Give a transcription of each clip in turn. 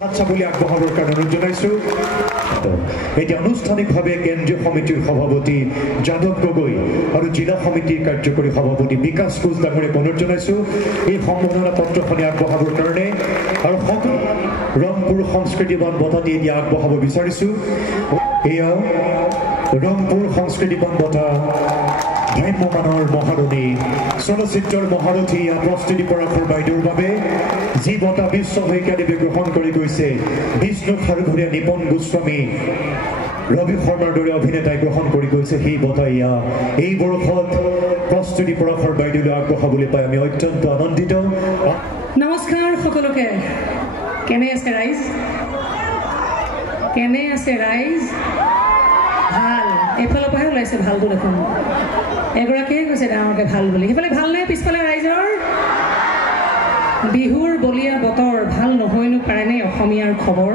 বুলি আগবঢ়াবৰ কাৰণে অনুৰোধ জনাইছোঁ। এতিয়া আনুষ্ঠানিকভাৱে কেন্দ্ৰীয় সমিতিৰ সভাপতি যাদৱ গগৈ আৰু জিলা সমিতিৰ কাৰ্যকৰী সভাপতি বিকাশ কোচ ডাঙৰীয়াক অনুৰোধ জনাইছোঁ এই সম্বোধনা পত্ৰখনি আগবঢ়াবৰ কাৰণে। আৰু ৰংপুৰ সংস্কৃতি বন বঁটাটি এতিয়া আগবঢ়াব বিচাৰিছোঁ। এয়া ৰংপুৰ সংস্কৃতি বন বঁটা ভ্ৰাম্যমানৰ মহাৰণী চলচ্চিত্ৰৰ মহাৰথী প্ৰস্তুতি পৰাশৰ বাইদেউৰ বাবে যি বঁটা বিশ্ব শইকীয়াদেৱে গ্ৰহণ কৰি গৈছে, বিষ্ণু খাৰুঘৰীয়া, নিপন গোস্বামী, ৰবি শৰ্মাৰ দৰে অভিনেতাই গ্ৰহণ কৰি গৈছে, সেই বঁটা এয়া এই বৰ্ষত প্ৰস্তুতি পৰাশৰ বাইদেউলৈ আগবঢ়াবলৈ পাই আমি অত্যন্ত আনন্দিত। নমস্কাৰ সকলোকে। কেনে আছে ৰাইজ? কেনে আছে ৰাইজ? ভাল। এইফালৰ পৰাহে ওলাইছে ভালটো দেখোন। এগৰাকীয়ে কৈছে ডাঙৰকে ভাল বুলি। সেইফালে ভাল নে পিছফালে ৰাইজৰ? বিহুৰ বলীয়া বতৰ ভাল নহয়নো পাৰেনে অসমীয়াৰ খবৰ?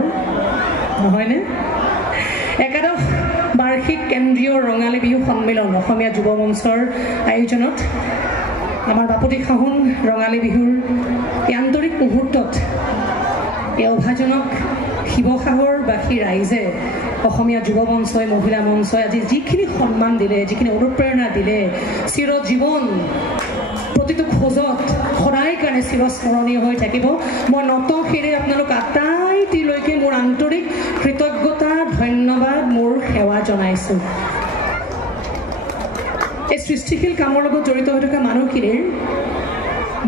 নহয়নে? একাদশ বাৰ্ষিক কেন্দ্ৰীয় ৰঙালী বিহু সন্মিলন অসমীয়া যুৱ মঞ্চৰ আয়োজনত আমাৰ বাপতি সাহোন ৰঙালী বিহুৰ এই আন্তৰিক মুহূৰ্তত এই অভাজনক শিৱসাগৰবাসী ৰাইজে অসমীয়া যুৱ মঞ্চই, মহিলা মঞ্চই আজি যিখিনি সন্মান দিলে, যিখিনি অনুপ্ৰেৰণা দিলে, চিৰজীৱন প্ৰতিটো খোজত সদায় কাৰণে চিৰস্মৰণীয় হৈ থাকিব। মই নত শিৰে আপোনালোক আটাইটিলৈকে মোৰ আন্তৰিক কৃতজ্ঞতা, ধন্যবাদ, মোৰ সেৱা জনাইছোঁ। এই সৃষ্টিশীল কামৰ লগত জড়িত হৈ থকা মানুহখিনিৰ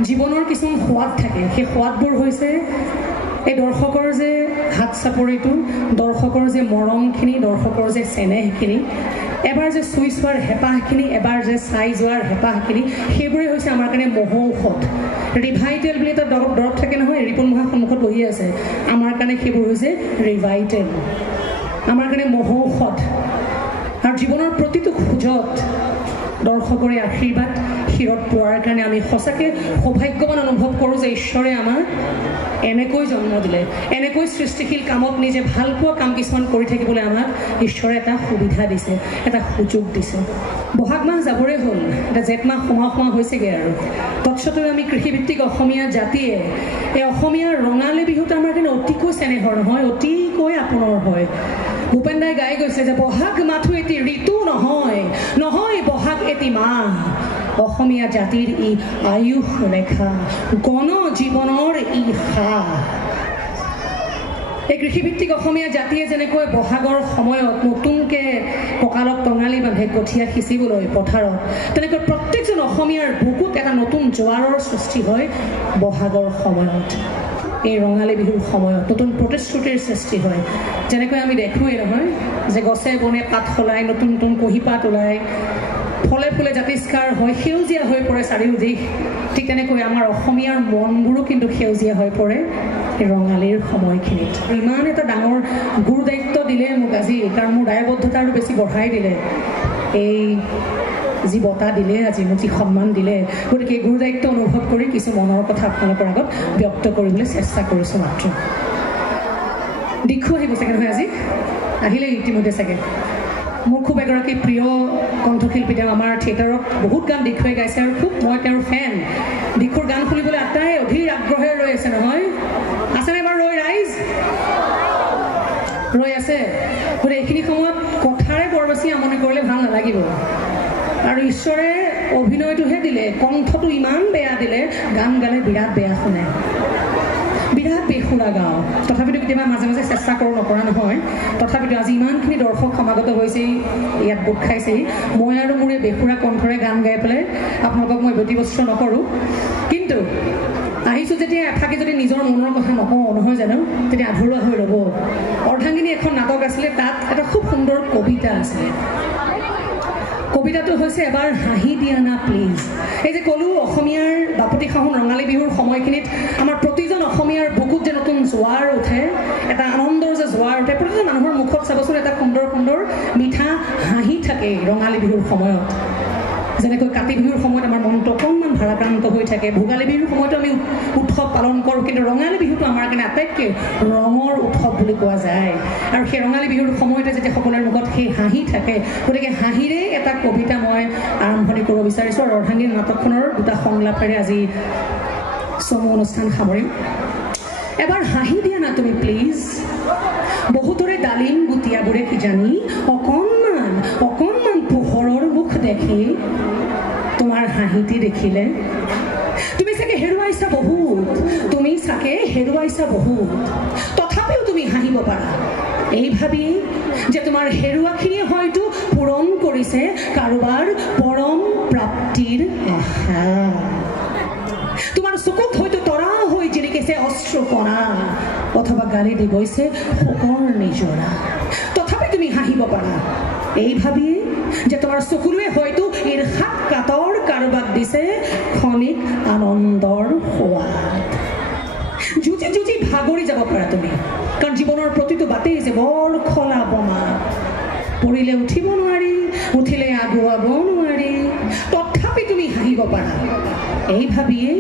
জীৱনৰ কিছুমান সোৱাদ থাকে। সেই সোৱাদবোৰ হৈছে এই দৰ্শকৰ যে হাত চাপৰিটো, দৰ্শকৰ যে মৰমখিনি, দৰ্শকৰ যে চেনেহখিনি, এবাৰ যে চুই চোৱাৰ হেঁপাহখিনি, এবাৰ যে চাই যোৱাৰ হেঁপাহখিনি, সেইবোৰে হৈছে আমাৰ কাৰণে মহৌষধ। ৰিভাইটেল বুলি এটা দৰৱ থাকে নহয়, ৰিপুণ মহা সন্মুখত বহি আছে। আমাৰ কাৰণে সেইবোৰ হৈছে ৰিভাইটেল, আমাৰ কাৰণে মহৌষধ। আৰু জীৱনৰ প্ৰতিটো খোজত দৰ্শকৰে আশীৰ্বাদ শিৰত পোৱাৰ কাৰণে আমি সঁচাকৈ সৌভাগ্যৱান অনুভৱ কৰোঁ যে ঈশ্বৰে আমাক এনেকৈ জন্ম দিলে, এনেকৈ সৃষ্টিশীল কামত নিজে ভাল পোৱা কাম কিছুমান কৰি থাকিবলৈ আমাক ঈশ্বৰে এটা সুবিধা দিছে, এটা সুযোগ দিছে। বহাগ মাহ যাবৰে হ'ল, এটা জেঠ মাহ সোমোৱা হৈছেগৈ আৰু তৎসত্ত্বেও আমি কৃষিভিত্তিক অসমীয়া জাতিয়ে এই অসমীয়া ৰঙালী বিহুত আমাৰ কাৰণে অতিকৈ চেনেহৰ নহয়, অতিকৈ আপোনৰ হয়। ভূপেন দাই গাই গৈছে যে বহাগ মাথো এটি ঋতু নহয়, নহয় বহাগ এটি মাহ, অসমীয়া জাতিৰ ই আয়ুস ৰেখা, গণ জীৱনৰ ই সাহ। এই কৃষিভিত্তিক অসমীয়া জাতিয়ে যেনেকৈ বহাগৰ সময়ত নতুনকৈ কঁকালত টঙালি বান্ধে কঠীয়া সিঁচিবলৈ পথাৰত, তেনেকৈ প্ৰত্যেকজন অসমীয়াৰ বুকুত এটা নতুন জোৱাৰৰ সৃষ্টি হয় বহাগৰ সময়ত। এই ৰঙালী বিহুৰ সময়ত নতুন প্ৰতিশ্ৰুতিৰ সৃষ্টি হয়। যেনেকৈ আমি দেখোঁৱেই নহয় যে গছে বনে পাত সলায়, নতুন নতুন কুঁহিপাত ওলায়, ফলে ফুলে জাতিষ্কাৰ হয়, সেউজীয়া হৈ পৰে চাৰিওদিশ। ঠিক তেনেকৈ আমাৰ অসমীয়াৰ মনবোৰো কিন্তু সেউজীয়া হৈ পৰে এই ৰঙালীৰ সময়খিনিত। ইমান এটা ডাঙৰ গুৰু দায়িত্ব দিলে মোক আজি, কাৰণ মোৰ দায়বদ্ধতা আৰু বেছি বঢ়াই দিলে এই যি বঁটা দিলে, আজি মোক যি সন্মান দিলে। গতিকে এই গুৰু দায়িত্ব অনুভৱ কৰি কিছু মনৰ কথা আপোনালোকৰ আগত ব্যক্ত কৰিবলৈ চেষ্টা কৰিছোঁ মাত্ৰ। দীক্ষু আহিব চাগে নহয় আজি? আহিলে ইতিমধ্যে চাগে। মোৰ খুব এগৰাকী প্ৰিয় কণ্ঠশিল্পী, তেওঁ আমাৰ থিয়েটাৰত বহুত গান দীক্ষুৱে গাইছে আৰু খুব মই তেওঁৰ ফেন। দীক্ষুৰ গান শুনিবলৈ আটাই অধীৰ আগ্ৰহেৰে ৰৈ আছে নহয়? আছেনে বাৰু ৰৈ ৰাইজ? ৰৈ আছে? গতিকে এইখিনি সময়ত কথাৰে বৰ বেছি আমনি কৰিলে ভাল নালাগিব। আৰু ঈশ্বৰে অভিনয়টোহে দিলে, কণ্ঠটো ইমান বেয়া দিলে, গান গালে বিৰাট বেয়া শুনে, বিৰাট বেসুৰা গাওঁ। তথাপিতো কেতিয়াবা মাজে মাজে চেষ্টা কৰোঁ, নকৰা নহয়। তথাপিতো আজি ইমানখিনি দৰ্শক সমাগত হৈছেই, ইয়াত গোট খাইছেই, মই আৰু মোৰ এই বেসুৰা কণ্ঠৰে গান গাই পেলাই আপোনালোকক মই ব্যতিব্যস্ত নকৰোঁ। কিন্তু আহিছোঁ যেতিয়া এফাকে যদি নিজৰ মনৰ কথা নকওঁ নহয় জানো, তেতিয়া আধৰুৱা হৈ ৰ'ব। অৰ্ধাংগিনী এখন নাটক আছিলে, তাত এটা খুব সুন্দৰ কবিতা আছিলে। কবিতাটো হৈছে এবাৰ হাঁহি দিয়া না প্লিজ। এই যে ক'লোঁ অসমীয়াৰ বাপতি সাহোন ৰঙালী বিহুৰ সময়খিনিত আমাৰ প্ৰতিজন অসমীয়াৰ বুকুত যে নতুন জোৱাৰ উঠে, এটা আনন্দৰ যে জোৱাৰ উঠে, প্ৰতিজন মানুহৰ মুখত চাবচোন এটা সুন্দৰ সুন্দৰ মিঠা হাঁহি থাকে ৰঙালী বিহুৰ সময়ত। যেনেকৈ কাতি বিহুৰ সময়ত আমাৰ মনটো অকণমান ভাৰাক্ৰান্ত হৈ থাকে, ভোগালী বিহুৰ সময়তো আমি উৎসৱ পালন কৰোঁ, কিন্তু ৰঙালী বিহুটো আমাৰ কাৰণে আটাইতকৈ ৰঙৰ উৎসৱ বুলি কোৱা যায়। আৰু সেই ৰঙালী বিহুৰ সময়তে যেতিয়া সকলোৰে মুখত সেই হাঁহি থাকে, গতিকে হাঁহিৰে এটা কবিতা মই আৰম্ভণি কৰিব বিচাৰিছোঁ। আৰু অৰ্ধাংগিনী নাটকখনৰ দুটা সংলাপেৰে আজি চমু অনুষ্ঠান সামৰিম। এবাৰ হাঁহি দিয়া না তুমি প্লিজ বহুতৰে ডালিম গুটিয়াবোৰে কিজানি অকণমান পোহৰৰ মুখ দেখি তোমাৰ হাঁহিটি দেখিলে তুমি চাগে হেৰুৱাইছা বহুত তথাপিও তুমি হাঁহিব পাৰা এই ভাবি যে তোমাৰ হেৰুৱাখিনিয়ে হয়তো পূৰণ কৰিছে কাৰোবাৰ পৰম প্ৰাপ্তিৰ আশা তোমাৰ চকুত হয়তো তৰা হৈ জিলিকিছে অশ্ৰুকণা অথবা গালি দি গৈছে শোকৰ নিজৰা তথাপি তুমি হাঁহিব পাৰা এই ভাবি যে তোমাৰ চকুৰে হয়তো ঈৰ্ষাত কাতৰ কাৰোবাক দিছে ক্ষণিক আনন্দৰ সোৱাদ যুঁজি ভাগৰি যাব পাৰা তুমি কাৰণ জীৱনৰ প্ৰতিটো বাটেই যে বৰ খলা বমা পৰিলে উঠিব নোৱাৰি উঠিলে আগুৱাব নোৱাৰি তথাপি তুমি হাঁহিব পাৰা এই ভাবিয়ে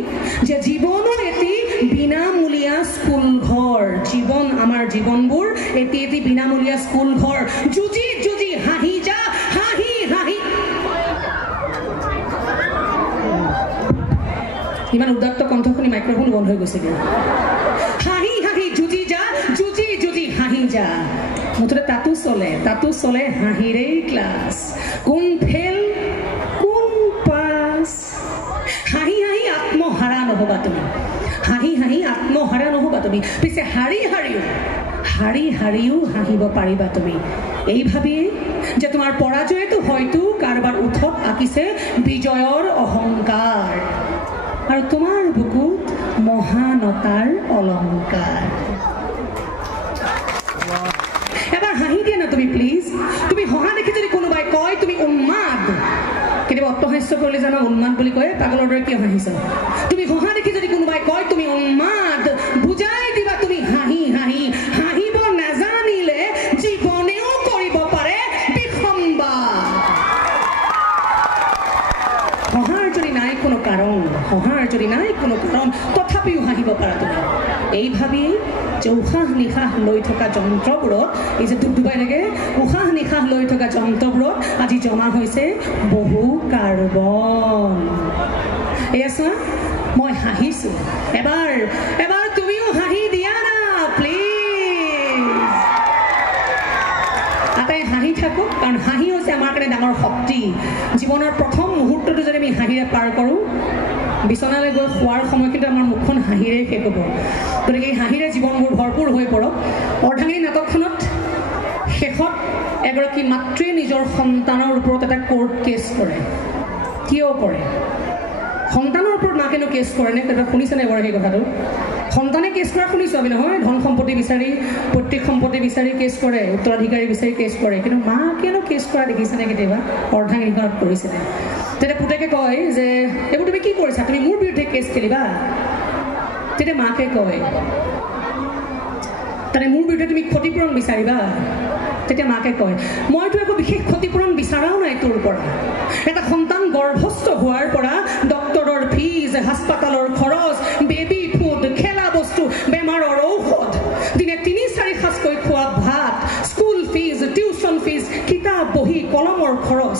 যে জীৱনৰ এটি বিনামূলীয়া স্কুল ঘৰ জীৱন আমাৰ জীৱনবোৰ এটি বিনামূলীয়া স্কুল ঘৰ যুঁজি হাঁহি যা হাঁহি ইমান উদাত্ত কণ্ঠ শুনি মাইক্ৰফোন বন্ধ হৈ গৈছে হাঁহি যুঁজি হাঁহি যা মুঠতে তাতো চলে হাঁহিৰেই ক্লাছ কোন ফেল কোন পাছ হাঁহি আত্মহাৰা নহবা তুমি পিছে হাৰিও হাঁহিব পাৰিবা তুমি এই ভাবিয়ে যে তোমাৰ পৰাজয়টো হয়তো কাৰোবাৰ উঠত আঁকিছে বিজয়ৰ অহংকাৰ আৰু তোমাৰ বুকুত মহানতাৰ অলংকাৰ এবাৰ হাঁহি দিয়া না তুমি প্লিজ তুমি হহা দেখি যদি কোনোবাই কয় তুমি উন্মাদ কেতিয়াবা অট্টহাস্য কৰিলে জানা উন্মাদ বুলি কয় পাগলৰ দৰে কিয় হাঁহিছ তুমি হহা দেখি যদি কোনোবাই কয় তুমি উন্মাদ বুজাই দিবা তুমি হাঁহিব নাজানিলে জীৱনেও কৰিব পাৰে বিসম্বাদ হহাৰ যদি নাই কোনো কাৰণ তথাপিও হাঁহিব পাৰা তুমি এই ভাবি যে উশাহ নিশাহ লৈ থকা যন্ত্ৰবোৰত এই যে ডুবাই থাকে উশাহ নিশাহ লৈ থকা যন্ত্ৰবোৰত আজি জমা হৈছে বহু কাৰ্বন এয়া চোৱা মই হাঁহিছোঁ এবাৰ তুমিও হাঁহি দিয়া না প্লিজ আটাই হাঁহি থাকোঁ কাৰণ হাঁহি হৈছে আমাৰ কাৰণে ডাঙৰ শক্তি জীৱনৰ প্ৰথম মুহূৰ্তটো যদি আমি হাঁহিৰে পাৰ কৰোঁ বিচনালৈ গৈ শোৱাৰ সময় কিন্তু আমাৰ মুখখন হাঁহিৰে শেষ হ'ব গতিকে এই হাঁহিৰে জীৱনবোৰ ভৰপূৰ হৈ পৰক অৰ্ধাংগিনী নাটকখনত শেষত এগৰাকী মাতৃয়ে নিজৰ সন্তানৰ ওপৰত এটা কোৰ্ট কেছ কৰে কিয় কৰে সন্তানৰ ওপৰত মাকেনো কেছ কৰে নে কেতিয়াবা শুনিছেনে বাৰু সেই কথাটো সন্তানে কেছ কৰা শুনিছোঁ আমি নহয় ধন সম্পত্তি বিচাৰি পৈতৃক সম্পত্তি বিচাৰি কেছ কৰে উত্তৰাধিকাৰী বিচাৰি কেছ কৰে কিন্তু মাকেনো কেছ কৰা দেখিছেনে কেতিয়াবা অৰ্ধাংগিনীখনত কৰিছিলে তেতিয়া পুতেকে কয় যে এইবোৰ তুমি কি কৰিছা তুমি মোৰ বিৰুদ্ধে কেছ খেলিবা তেতিয়া মাকে কয় তাৰে মোৰ বিৰুদ্ধে তুমি ক্ষতিপূৰণ বিচাৰিবা তেতিয়া মাকে কয় মইতো একো বিশেষ ক্ষতিপূৰণ বিচাৰাও নাই তোৰ পৰা এটা সন্তান গৰ্ভস্থ হোৱাৰ পৰা ডক্তৰৰ ফিজ হাস্পাতালৰ খৰচ বেবী ফুড খেলা বস্তু বেমাৰৰ ঔষধ দিনে 3-4 সাঁজকৈ খোৱা ভাত স্কুল ফিজ টিউচন ফিজ কিতাপ বহী কলমৰ খৰচ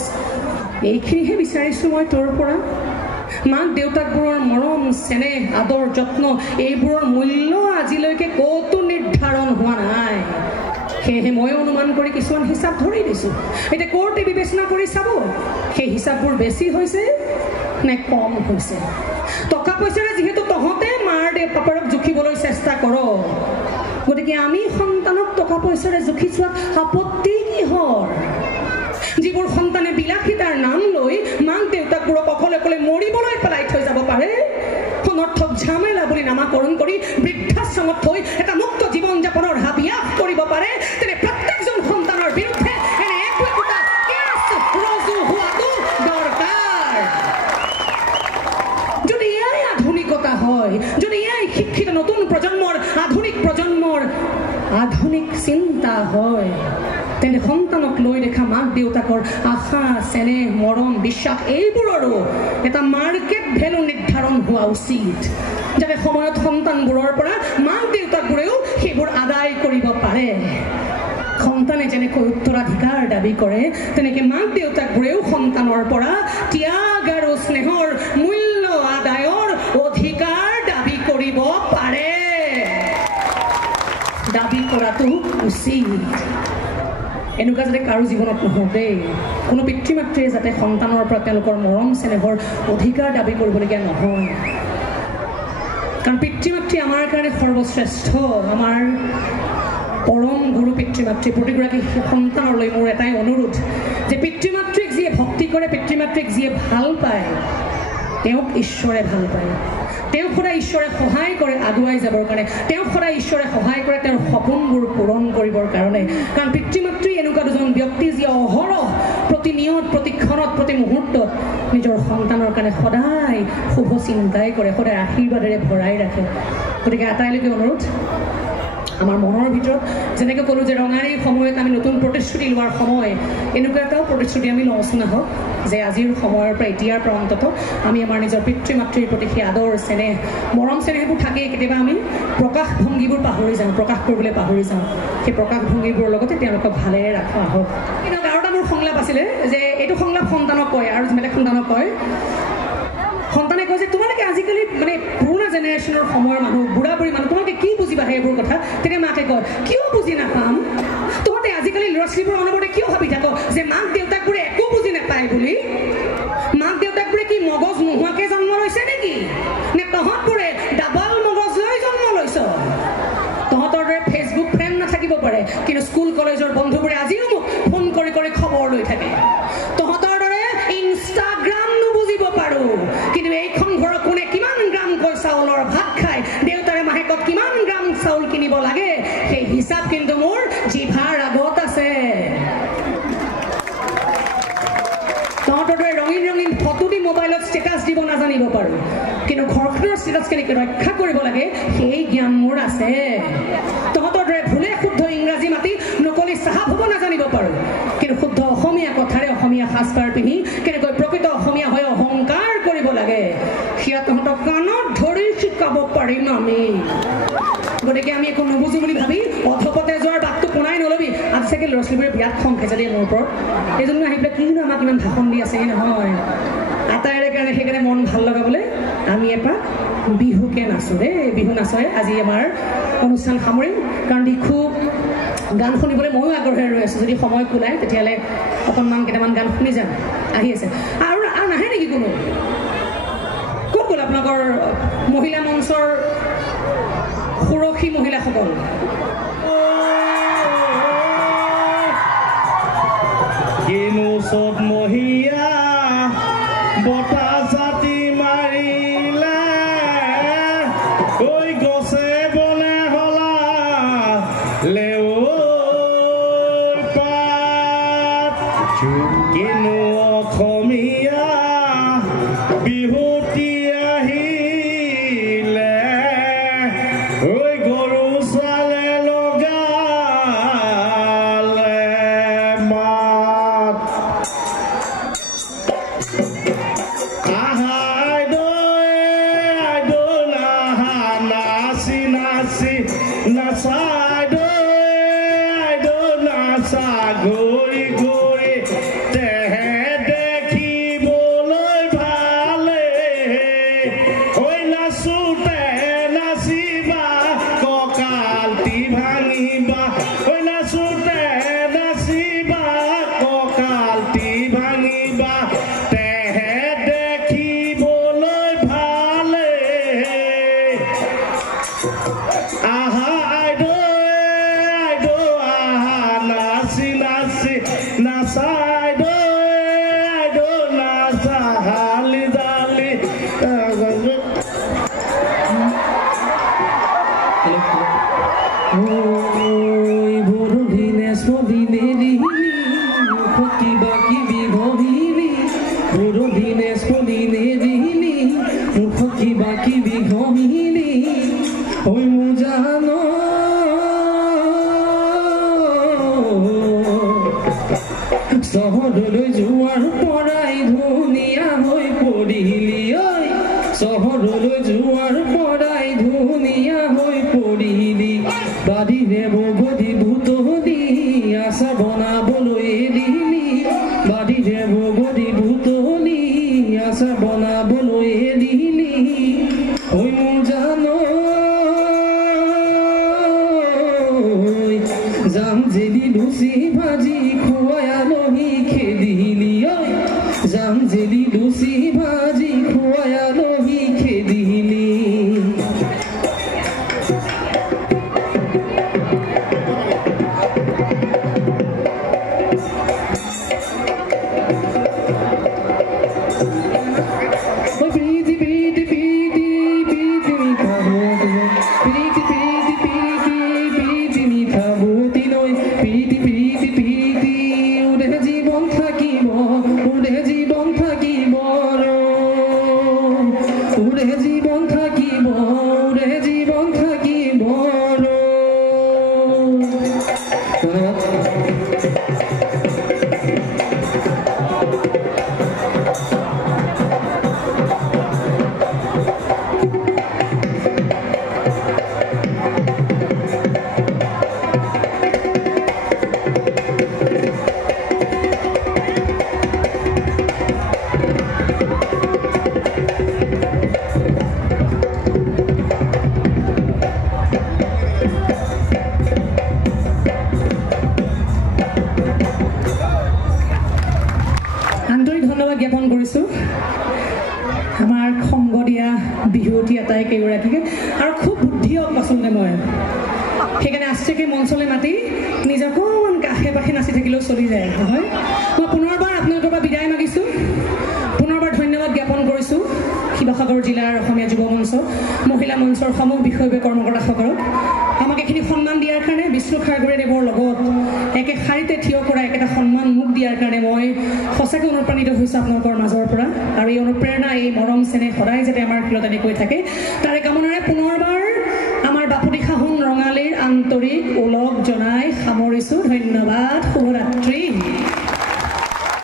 এইখিনিহে বিচাৰিছোঁ মই তোৰ পৰা মাক দেউতাকবোৰৰ মৰম চেনেহ আদৰ যত্ন এইবোৰৰ মূল্য আজিলৈকে ক'তো নিৰ্ধাৰণ হোৱা নাই সেয়েহে মই অনুমান কৰি কিছুমান হিচাপ ধৰি দিছোঁ এতিয়া কোৰ্টে বিবেচনা কৰি চাব সেই হিচাপবোৰ বেছি হৈছে নে কম হৈছে টকা পইচাৰে যিহেতু তহঁতে মাৰ পাপাৰক জুখিবলৈ চেষ্টা কৰ গতিকে আমি সন্তানক টকা পইচাৰে জুখি চোৱাত আপত্তি কিহৰ যিবোৰ সন্তানে বিলাসিতাৰ নাম লৈ মাক দেউতাকবোৰক অকলে মৰিবলৈ পেলাই থৈ যাব পাৰে অনৰ্থক ঝামেলা বুলি নামাকৰণ কৰি বৃদ্ধাশ্ৰমত থৈ এটা মুক্ত জীৱন যাপনৰ হাবিয়াস কৰিব পাৰে তেনে প্ৰত্যেকজন সন্তানৰ বিৰুদ্ধে এনে একোটা কেছ ৰুজু হোৱাটো দৰকাৰ যদি এয়াই আধুনিকতা হয় যদি এয়াই শিক্ষিত নতুন প্ৰজন্মৰ আধুনিক চিন্তা হয় তেনে সন্তানক লৈ দেখা মাক দেউতাকৰ আশা চেনেহ মৰম বিশ্বাস এইবোৰৰো এটা মাৰ্কেট ভেলু নিৰ্ধাৰণ হোৱা উচিত যাতে সময়ত সন্তানবোৰৰ পৰা মাক দেউতাকবোৰেও সেইবোৰ আদায় কৰিব পাৰে সন্তানে যেনেকৈ উত্তৰাধিকাৰ দাবী কৰে তেনেকে মাক দেউতাকবোৰেও সন্তানৰ পৰা ত্যাগ আৰু স্নেহৰ মূল্য আদায়ৰ অধিকাৰ দাবী কৰিব পাৰে কৰাটো উচিত এনেকুৱা যাতে কাৰো জীৱনত নহওক দেই কোনো পিতৃ মাতৃয়ে যাতে সন্তানৰ পৰা তেওঁলোকৰ মৰম চেনেহৰ অধিকাৰ দাবী কৰিবলগীয়া নহয় কাৰণ পিতৃ মাতৃ আমাৰ কাৰণে সৰ্বশ্ৰেষ্ঠ আমাৰ পৰম গুৰু পিতৃ মাতৃ প্ৰতিগৰাকী সন্তানলৈ মোৰ এটাই অনুৰোধ যে পিতৃ মাতৃক যিয়ে ভক্তি কৰে পিতৃ মাতৃক যিয়ে ভাল পায় তেওঁক ঈশ্বৰে ভাল পায় তেওঁক সদায় ঈশ্বৰে সহায় কৰে আগুৱাই যাবৰ কাৰণে তেওঁক সদায় ঈশ্বৰে সহায় কৰে তেওঁৰ সপোনবোৰ পূৰণ কৰিবৰ কাৰণে কাৰণ পিতৃ মাতৃ এনেকুৱা দুজন ব্যক্তি যিয়ে অহৰহ প্ৰতিনিয়ত প্ৰতিক্ষণত প্ৰতি মুহূৰ্তত নিজৰ সন্তানৰ কাৰণে সদায় শুভ চিন্তাই কৰে সদায় আশীৰ্বাদেৰে ভৰাই ৰাখে গতিকে আটাইলৈকে অনুৰোধ আমাৰ মনৰ ভিতৰত যেনেকৈ ক'লোঁ যে ৰঙাৰীৰ সময়ত আমি নতুন প্ৰতিশ্ৰুতি লোৱাৰ সময় এনেকুৱা এটাও প্ৰতিশ্ৰুতি আমি লওঁচোন আহক যে আজিৰ সময়ৰ পৰা এতিয়াৰ পৰা অন্তত আমি আমাৰ নিজৰ পিতৃ মাতৃৰ প্ৰতি সেই আদৰ চেনেহ মৰম চেনেহবোৰ থাকেই কেতিয়াবা আমি প্ৰকাশ ভংগীবোৰ পাহৰি যাওঁ প্ৰকাশ কৰিবলৈ পাহৰি যাওঁ সেই প্ৰকাশ ভংগীবোৰৰ লগতে তেওঁলোকক ভালেৰে ৰাখোঁ আহক কিন্তু আৰু এটা মোৰ সংলাপ আছিলে যে এইটো সংলাপ সন্তানক কয় আৰু বেলেগ সন্তানক কয় সন্তানে কয় যে তোমালোকে আজিকালি মানে পুৰণা জেনেৰেশ্যনৰ সময়ৰ মানুহ বুঢ়া বুঢ়ী মানুহ তোমালোকে কি বুজিবা সেইবোৰ কথা তেতিয়া মাকে কয় কিয় বুজি নাপাম তহঁতে আজিকালি ল'ৰা ছোৱালীবোৰৰ অনবৰতে কিয় ভাবি থাক যে মাক দেউতাকবোৰে একো বুজি নাপায় বুলি মাক দেউতাকবোৰে কি মগজ নোহোৱাকৈ জন্ম লৈছে নেকি নে তহঁতবোৰে ডাবল মগজ লৈ জন্ম লৈছ তহঁতৰ দৰে ফেচবুক ফ্ৰেণ্ড নাথাকিব পাৰে কিন্তু স্কুল কলেজৰ বন্ধুবোৰে আজিও মোক ফোন কৰি কৰি খবৰ লৈ থাকে তহঁতৰ দৰে ইনষ্টাগ্ৰাম নুবুজিব পাৰোঁ কিন্তু এইখন ঘৰত কোনে কিমান গ্ৰামকৈ চাউলৰ ভাত খায় দেউতাৰে মাহেকত কিমান গ্ৰাম চাউল কিনিব লাগে সেই হিচাপ কিন্তু মোৰ জিভাৰ আগত আছে তহঁতৰ দৰে ৰঙীন ৰঙীন ফটো দি মোবাইলত ষ্টেটাছ দিব নাজানিব পাৰোঁ কিন্তু ঘৰখনৰ ষ্টেটাছ কেনেকৈ ৰক্ষা কৰিব লাগে সেই জ্ঞান মোৰ আছে তহঁতৰ দৰে ভুলে শুদ্ধ ইংৰাজী মাতি নকলি চাহাব হ'ব নাজানিব পাৰোঁ কিন্তু শুদ্ধ অসমীয়া কথাৰে অসমীয়া সাজপাৰ পিন্ধি কেনেকৈ প্ৰকৃত অসমীয়া হৈ অহংকাৰ কৰিব লাগে সেয়া তহঁতক কাণত ধৰি শিকাব পাৰিম আমি গতিকে আমি একো নুবুজো বুলি ভাবি অধপতে যোৱাৰ বাটটো পোনাই নলবি আজি চাগে ল'ৰা ছোৱালীবোৰে বিৰাট খং খেছে দেই মোৰ ওপৰত এইজনো আহি পেলাই কিনো আমাক ইমান ভাষণ দি আছে নহয় আটাইৰে কাৰণে সেইকাৰণে মন ভাল লগাবলৈ আমি এপাক বিহুকে নাচোঁ দেই বিহু নাচে আজি আমাৰ অনুষ্ঠান সামৰিম কাৰণ দিখু গান শুনিবলৈ ময়ো আগ্ৰহেৰে ৰৈ আছোঁ যদি সময় কোলাই তেতিয়াহ'লে অকণমান কেইটামান গান শুনি যাম আহি আছে আৰু নাহে নেকি কোনো ক'ত গ'ল আপোনালোকৰ মহিলা মঞ্চৰ সুৰক্ষী মহিলাসকল কিনো চব মহিয়া বতাহ জাতি মাৰিলে ঐ গছে বনে হলা লেও পাত কিনো অসমীয়া বিহুতি আহিলে ঐ গৰু চালে লগালে মাত গৈ গৈ তেহে দেখিবলৈ ভালে ঐ নাচোতে নাচিবা কঁকালটি ভাঙিবা ঐ নাচোতে নাচিবা কঁকালটি ভাঙিবা তেহে দেখিবলৈ ভালে আহা চহৰলৈ যোৱাৰ পৰাই ধুনীয়া হৈ পৰিলি ঐ চহৰলৈ যোৱাৰ পৰাই ধুনীয়া হৈ পৰিলি বাদিৰে বগদি ভূতলি আচাৰ বনাবলৈ এৰিলি বাদিৰে বগদি ভূতলি আচাৰ বনাবলৈ এৰিলি ঐ মোৰ জানো জাম জেলি লুচি ভাজি খুৱাই আলহী খেদিলি ঐ জাম জেলি লুচি ভাজি খুৱাই আলহী খেদিলি জ্ঞাপন কৰিছোঁ আমাৰ সংগ দিয়া বিহুৱতী আটাইকেইগৰাকীকে আৰু খুব বুদ্ধি হওক আচলতে মই সেইকাৰণে আছেকে মঞ্চলৈ মাতি নিজে অকণমান কাষে পাশে নাচি থাকিলেও চলি যায় নহয় মই পুনৰবাৰ আপোনালোকৰ পৰা বিদায় মাগিছোঁ পুনৰবাৰ ধন্যবাদ জ্ঞাপন কৰিছোঁ শিৱসাগৰ জিলাৰ অসমীয়া যুৱ মঞ্চ মহিলা মঞ্চৰ সমূহ বিষয়ববীয়া কৰ্মকৰ্তাসকলক আমাক এইখিনি সন্মান দিয়াৰ কাৰণে বিষ্ণু খাৰগড়েদেৱৰ লগত একে শাৰীতে থিয় কৰা একেটা সন্মান মোক দিয়াৰ কাৰণে মই সঁচাকৈ অনুপ্ৰাণিত হৈছোঁ আপোনালোকৰ মাজৰ পৰা আৰু এই অনুপ্ৰেৰণা এই মৰম চেনেহ সদায় যাতে আমাৰ শিৰত এনেকৈ থাকে তাৰে কামনাৰে পুনৰবাৰ আমাৰ বাপুতি সাহোন ৰঙালীৰ আন্তৰিক ওলগ জনাই সামৰিছোঁ ধন্যবাদ শুভৰাত্ৰি